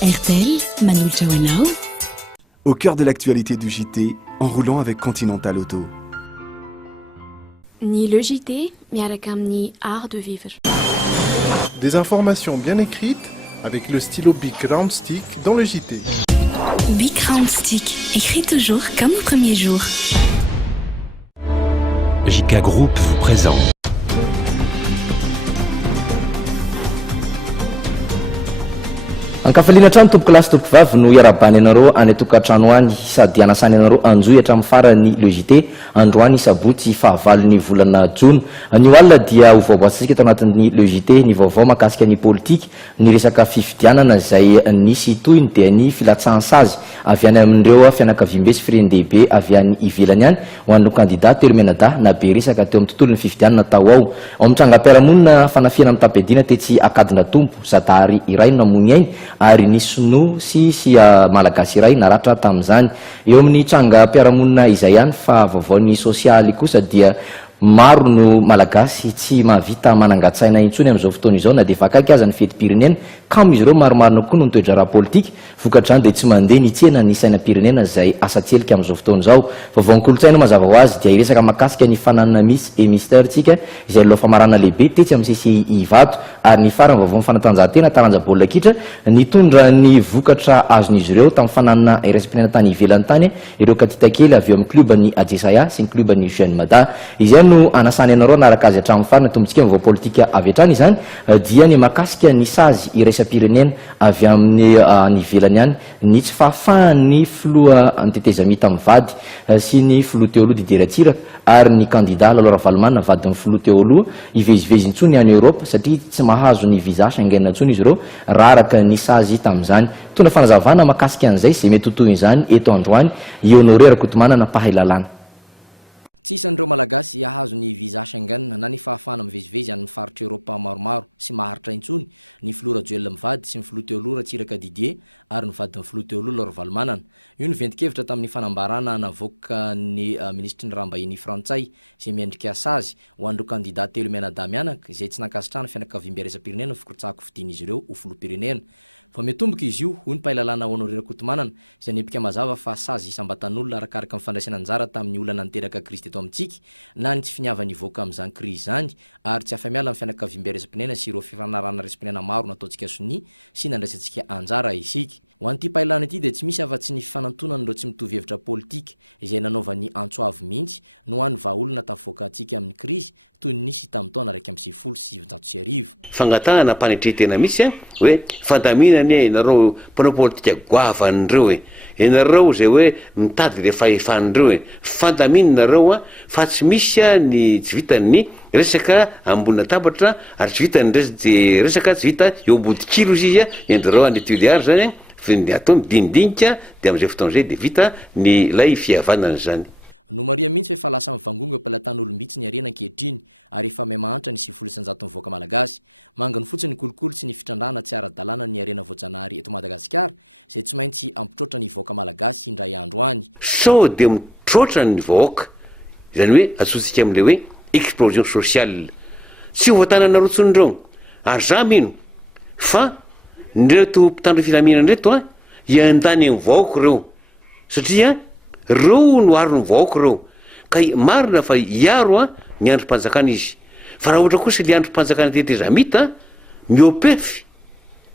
RTL, Manoul Chawanao. Au cœur de l'actualité du JT, en roulant avec Continental Auto. Ni le JT, miarakam ni art de vivre. Des informations bien écrites avec le stylo Bic Round Stick dans le JT. Bic Round Stick, écrit toujours comme au premier jour. JK Group vous présente. Ankafaliana trano tompoko lasy tompoko vavy no iarabany anareo any tokantrano any sady anasany anareo anjoy hatramin'ny farany logité androany sabotsy fahavalony volana jona ny alina dia hovaovatsika eto anatin'ny logité ny vaovao mahakasika ny politika ny resaka fifidianana izay nisy toyny dia ny filatsahansazy avy any amin'ireo fianakaviambe sy firendehibe avy any ivelany any ho an'no candidat telo menada na be resaka teo amin'ny tontolo ny fifidianana tao ao amin'ny tranga-piarahamonina fanafiana amin'ny tapedina tetsy akadina tompo zadary iray namony ainy ary nisy no sy malagasy iray naratra tamin'izany eo amin'ny tranga-piarahamonina izay ihany fa vaovaony sosialy kosa dia maro no malagasy tsy mahavita manangatsaina intsony amin'izao fotoana izao na dia vakaiky aza ny fetim-pirenena kamo izy ireo maromaro koa no nitoetra ara-politika vokatrany dia tsy mandeha ny tsena ny sainam-pirenena izay asa tselika amin'izao fotoana izao vaovao kolotsaina mazava ho azy dia iresaka mahakasika ny fananana misy emisτερtsika izay aloha famarana lehibe tetsy amin'ny sisy ivato ary ny farany vaovao fanatanjahantena taranja baolina kitra nitondra ny vokatra azon'izy ireo tamin'ny fananana RS-pirenena tany ivelany tany ireo katitakely avy eo amin'ny klubany Adjesaya sy ny klubany Jeune Mada izay no anasany anareo anaraka azy hatramin'ny farany tombontsika vaovao politika avy hatrany izany dia ny mahakasika ny sazy iraisam-pirenena avy amin'ny ny ivelany any ny tsy fahafahan'ny filoha antetezamita amin'ny vady sy ny filoha teo aloha Didier Ratsiraka ary ny candidat Lalora Valomana vadin'ny filoha teo aloha ivezivezy intsony any Europe satria tsy mahazo ny visa Schengen intsony izy ireo raraka ny sazy tamin'izany tona fanazavana mahakasika an'izay izay mety toy izany eto androany Honoré Rakotomana nampahay lalàna. Fangatahana mpanetretena misy hoe fandaminany ianareo mpanao politika goavan'ireo ianareo zay hoe mitady le fahefan'ireo fandaminanareo fa tsy misy ny tsy vitany resaka ambonina tabatra ary tsy vitany resaka tsy vita eo ambodikilo izy endareo any tuliary zany atao midinidinika dia amin'izay fotoana zay dia vita ny lay fihavanana zany. So dia mitrotra ny vahoaka izany hoe atsotsika amin'ilay hoe explosion sociale tsy ho voatanana rotson'ireo ary za mino fa nreto mpitandro filaminana reto iandany amin'ny vahoaka ireo satria reo no aro ny vahoaka ireo ka marina fa iaro ny androm-panjakana izy fa raha ohatra kosa le androm-panjakana tetezamita miopefy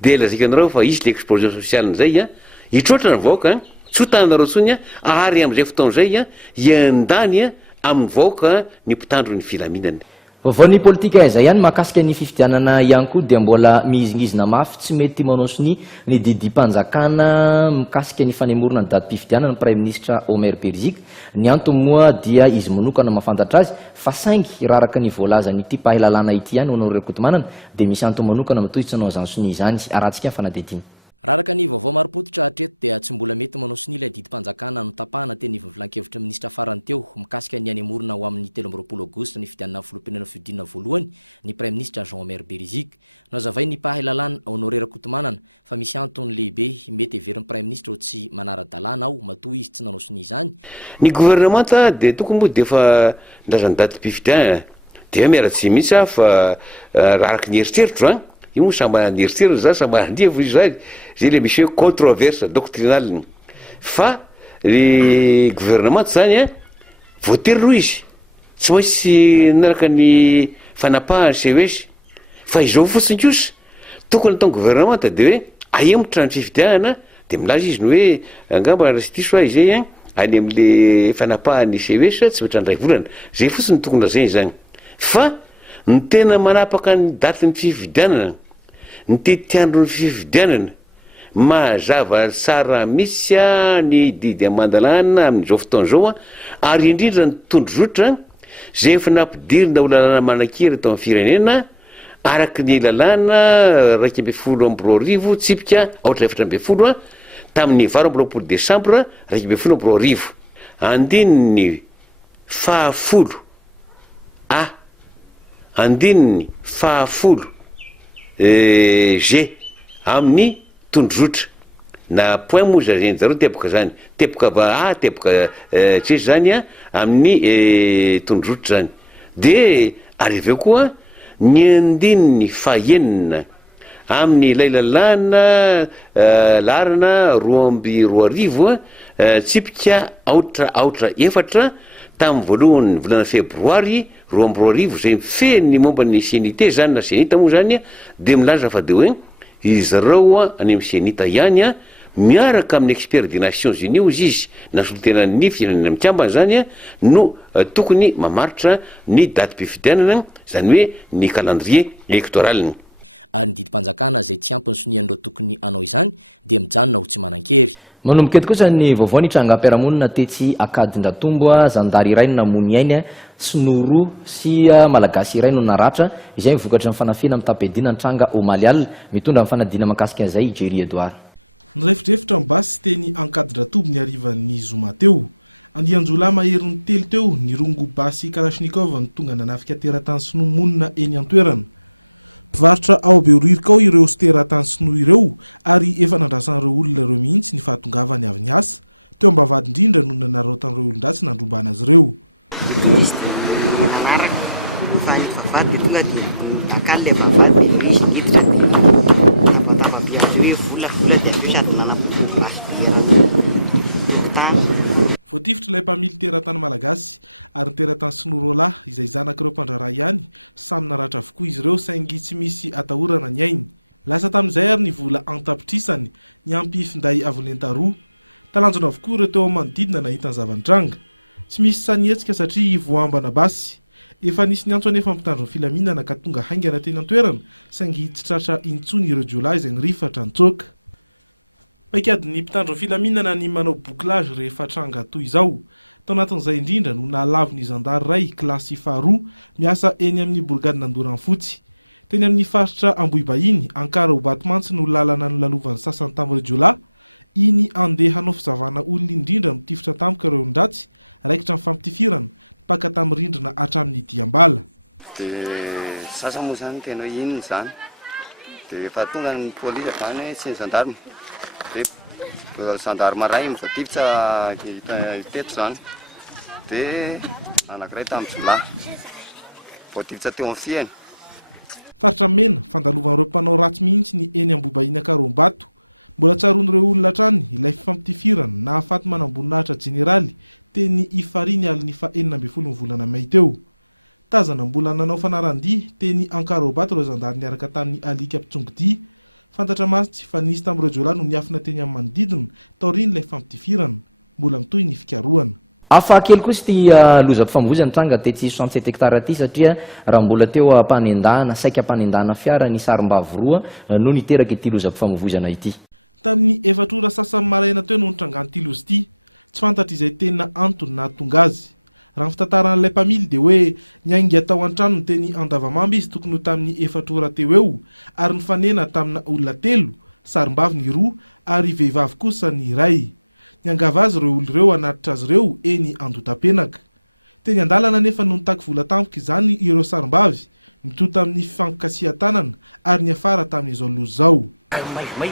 dia lazika anareo fa izy le explosion sociale zay hitrotra ny vahoaka tsy ho tananareo tsony ary amin'izay fotoana zay iandany amin'ny vahoaka ny mpitandro ny filaminana. Vaovao ny politika izay ihany mahakasika ny fifidianana ihany koa dia mbola mihizingizina mafy tsy mety manao sony ny didim-panjakana mikasika ny fanemorona ny datim-pifidianana ny prime ministre Omer Berzika ny antony moa dia izy manokana mahafantatra azy fa saingy raraka ny voalazan'ity pahalalana ity ihany Honoré Rakotomana dia misy antony manokana matoy tsy nanao izany sony izany arahantsika ny fanadidina. Ny gouvernemanta dia tokony moa dia efa ndrazany daty-pifidianana dia miara-tsy mihitsy fa raha araka ny eritreritro io moa samba nieritserina za samba andiavo izy zany zay le misy hoe controverse doctrinale fa le gouvernement zany a voatery roa izy tsy maintsy naraka ny fanapahany CES fa izao fotsiny kosa tokony atao gouvernement de hoe ahemotra ny fifidianana de milaza izy ny hoe angamba restiso a izay a any am'le fanapahany CES tsy mitra ndray volana zay fotsiny tokony lazay zany fa ny tena manapaka ny daty ny fifidianana ny tetiandro ny fifidianana mazava tsara misy a ny didy amandalana amin'izao fotoana zao a ary indrindra ny tondrozotra zay efa nampidirina ho lalàna manan-kery tao amin'ny firenena araky ny lalàna 240 tsipika 8 tamin'ny 20 décembre 2010 andininy fahafolo andininy fahafolo G amin'ny tondrozotra na point moa zany zareo teboka zany teboka teboka tsesy zany a amin'ny tondrozotra zany de arrivé koa ny andininy fahenina amin'ny ilay lalàna larana 2 tsipika 8 tamin'ny voalohany volana febroary 2 zay mifeny momba ny senité zany na senita moa zany a de milaza fa de hoe izy reo a any amin'ny senita ihany a miaraka amin'ny expert des Nations Unies izy nasolitenan'ny firenena mikambana zany a no tokony mamaritra ny daty mpifidianana zany hoe ny calendrier électoral. manomboka eto kosa ny vaovao ny trangam-piarahamonina tetsy Akadindratombo zandary iray no namony ainy Sinoro sy malagasy iray no naratra izay mivokatra ny fanafina amin'ny tapedina ny tranga Omalial mitondra amin'ny fanadina makasika an'izay Jerry Edouard. Izy dia nanaraka fa ny vavady dia tonga dia dakale ilay vavady dia izy niditra dia tapatapa-be azy hoe vola dia aveo sady nanapoko basy be raha tokotany. Dia sasa moa zany tena inona zany dia efa tonga ny polisy avy any sy ny gendarme dia gendarme ray mivoatifitra teto zany dia anankiray tamin'ny zolahy voatifitra teo amin'ny fiany. Hafa kely kosa ty loza mpifamoivoizana tranga tetsy 67 hectare ty satria raha mbola teo ampanendahana saika ampanendahana fiara ny sarim-bavy roa no niteraka ity loza mpifamoivoizana ity.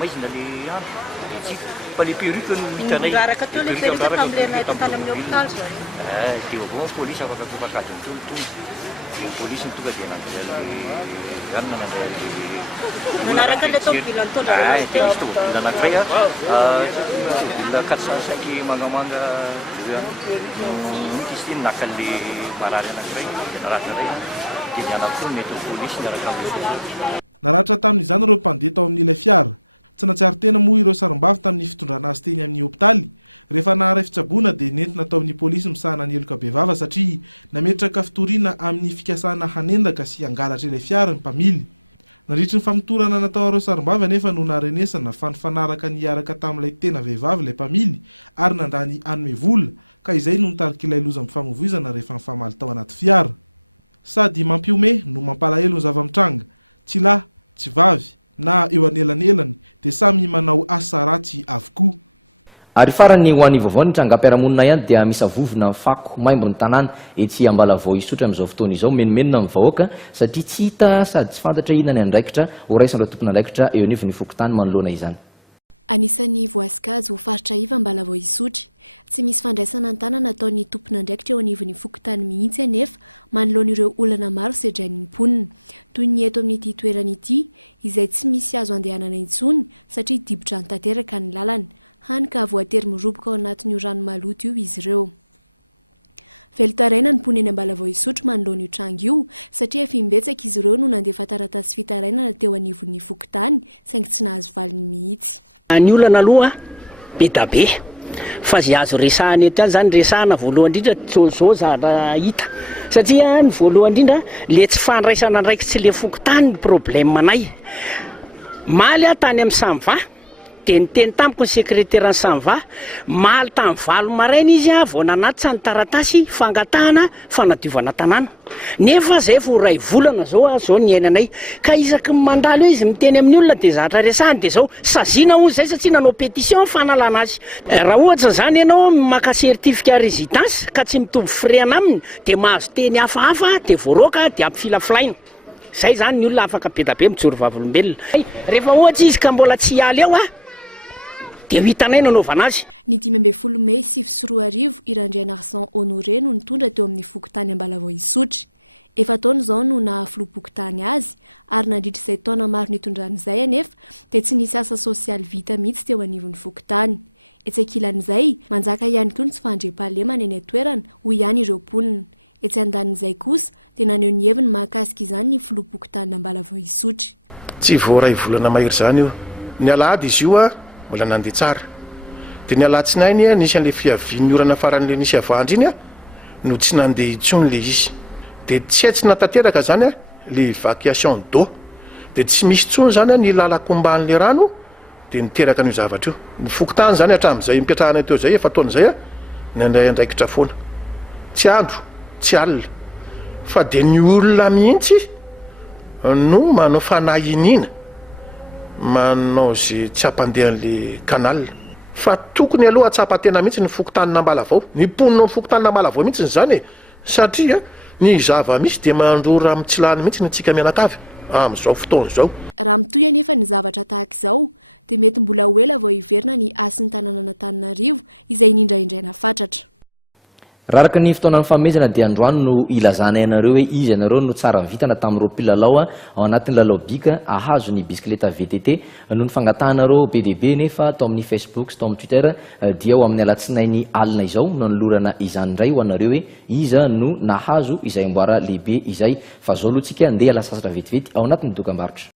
maizina le andro de tsika fa le perruque no hitanay raraka teo le perruque tam'le tany amin'ny hôpital zao dia avao polisy afaka tokakadiny tolotolo dia polisy tonga dia nandray anina nandray manaraka le tomobilany tondra misy tomobil anankiray tomobil 405 mangamanga izy ty naka le marary anankiray dia naratra ray dia ny anakoa mety ho polisy niaraka amin'ny ary farany ho an'ny vaovao ny trangam-piarahamonina ihany dia misy vovona fako maimbo ny tanàna etsy Ambalavao isotra amin'izao fotoana izao menomenona amin'ny vahoaka satria tsy hita sady tsy fantatra inona ny andraikitra ho raisan'ireo tompona andraikitra eo anivon'ny fokotany manoloana izany. Ny olana aloha be da be fa zay azo resahany eto zany resahana voalohany indrindra zao zara hita satria ny voalohany indrindra le tsy fandraisana ndraiky tsy le fokotany ny problème anay maly tany amin'ny Samva dia niteny tamiko ny sekretera ny Samva maly tamin'ny 7 maraina izy vao nanatitra ny taratasy fangatahana fanadiovana tanàna nefa zay vo ray volana zao ny ainanay ka isaky mandalo izy miteny amin'ny olona dia zatra resahany dia zao sazina hozy zay satria nanao pétition fanalana azy raha ohatra zany ianao maka certificat résidence ka tsy mitovy freana aminy dia mahazo teny hafahafa dia voaroaka dia ampifilafilaina zay zany ny olona afaka be da be mijoro vavolombelona rehefa ohatra izy ka mbola tsy hialy eo dia ho hitanay nanaovana azy. Tsy voaray volana mahery zany io ny alahady izy io mbola nandeha tsara dia ny alatsinainy nisy an'le fiavian'ny orana faran'le nisy avandry iny no tsy nandeha intsony le izy dia tsy aitsy natanteraka zany le évacuation d'eau dia tsy misy tsony zany ny lalakomban'le rano dia niteraka n'io zavatra io ny fokotany zany hatramin'izay mipetrahana teo zay efa taon'izay ny andray andraikitra foana tsy andro tsy alina fa dia ny olona mihitsy no manao fanahinina manao zay tsy ampandehan'le canal fa tokony aloha atsapatena mihitsy ny fokotany n'Ambalavao ny ponina ny fokotany n'Ambalavao mihitsy zany satria ny zava misy dia mandrora amin'ny tsy lany mihitsy ny tsika mianakavy amin'izao fotoana izao. Raha araka ny fotoanan'ny fanomezana dia androany no ilazana ianareo hoe izy ianareo no tsara vitana tamin'ireo mpilalao ao anatin'ny lalao bika ahazo ny bisikileta VTT noho ny fangatahanareo be dia be nefa atao amin'ny Facebook sy tao amin'ny Twitter dia ho amin'ny alatsinainy alina izao no nolorana izany indray ho anareo hoe iza no nahazo izay amboara lehibe izay fa zao aloha tsika andeha lasasatra vetivety ao anatin'ny dokam-barotra.